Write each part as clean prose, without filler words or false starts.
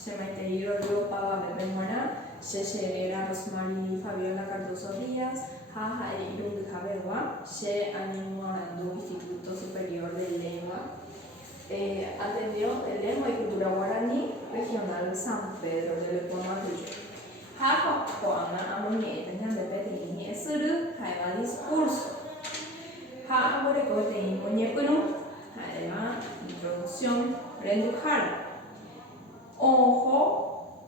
Cementerio yo Pava Bebemona, Sheshera Rosmary Fabiola Cardoso Díaz, Jaja Iru de Jaberwa, She Animando Instituto Superior de Lengua. Atendió el Lengua y Cultura Guaraní Regional San Pedro de Lepomatillo. Jaja Juana Amonie, tenían de Petini, Esuru, Jaiva discurso. Jaja Borecote y Moñepunu, Jaiva introducción, Rendujara. Ojo,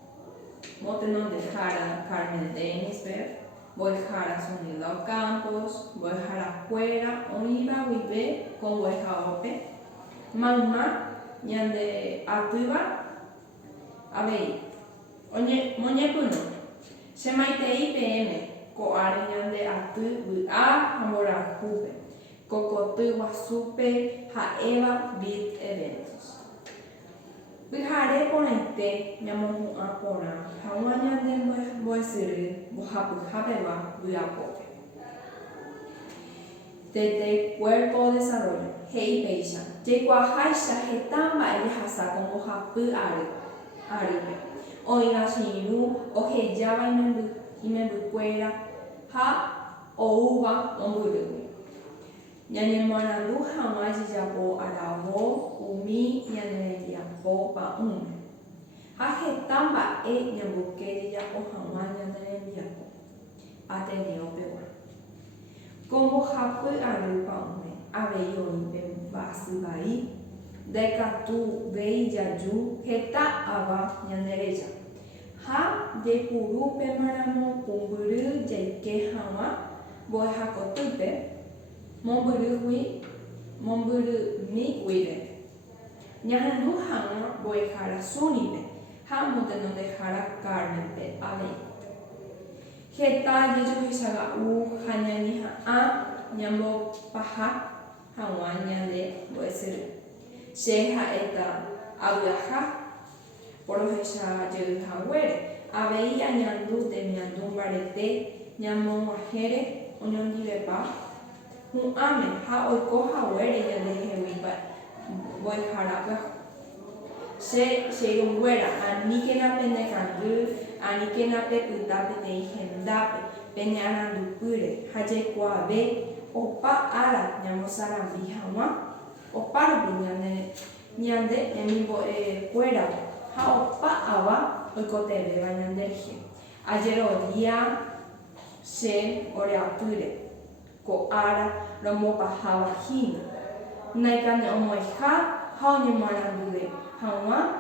Motenon de Jara, Carmen Denisberg, Boijara Sonido Campos, Boijara Fuera, Oniba Vive, con Boijaope, Mamá, Ñande Atuiba, Abei, Moñepuno, Semaitei PM, Coare Ñande Atu, A, Hamora Jupe, Cocotu Wasupe, Jaeva, Bit Eventos. Vijare ponente, Yamohu Apona, Hawaña de Boisiri, Bohapu Habeba, Viapoke. Desde Cuerpo Desarrollo, Hei Peisha, Jequahaisha, Hetamba, Elihasa, como Bohapu Aribe. Oiga, Shiru, Ojeyaba y Mebuquera, Ha, Ouba, Omburu. Yanyemorandu Hamaji Yabo Arabo, Umi, Yanyapo, Baum. Hajetamba e Yabuke Yapo Hamanya Yanyapo. Ateneo Pewa. Como Hapu Arupa Ume, Abeyon Basibai, Decatu, Beijaju, Heta Aba Yanereja. Ha, Yepuru Pemaramo, Pumburu, Jake Hama, Bohakotupe. Momburu mi wire. Nyahandu hama boikara sunibe. Hamoteno de jara carmen pe ave. Geta yeju hisaga hanyani ha nyambo paha hawanya de boesere. Sheha eta abuaha. Porohesha yeju hawere. Abei anyandu de nyandum barete. Nyamo majere. Onyondilepa. Ame, ha oiko hawere yandehewipa boijarapa. Se unguera, anikena pene kandu, anikena peputape de hendape, peñarandupure, hayequabe, opa ara, ñamosarambi hama, oparupi ñande, emibo fuera, ha opa aba, oikotebe bañanderje. Ayer odia, se oreapure. Ko ara romo pahava hina. Naikane omoiha, haone marandude, hawa,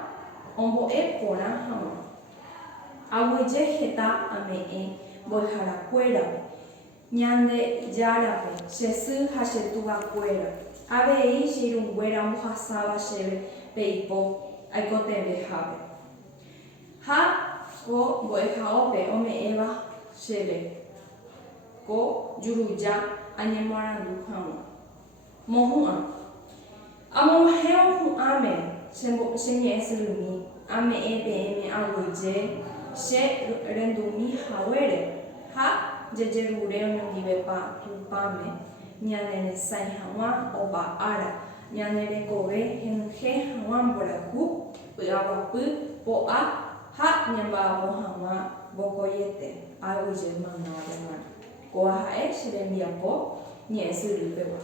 ombo epora hawa. Aweje heta ame boihara cuera. Nyande yarape, shesu hashetuga cuera. Abei shirunguera mohasaba shebe, peipo, aikotebe habe. Ha, ko boihaope, ome eva shebe. Ko juruja anyemorandu hama. Mohua. Amoheo ame, senye eselumi, ame eme awoje, she rendumi hawere. Ha, jejerure onondibepa tupame, nyanene sai hawa oba ara, nyanere kobe, henuje hawan boraku, uawapu, poa, ha nyamba bohama, bokoyete, awoje manabema. Koahae, Shiremiapo, Niesuripewa.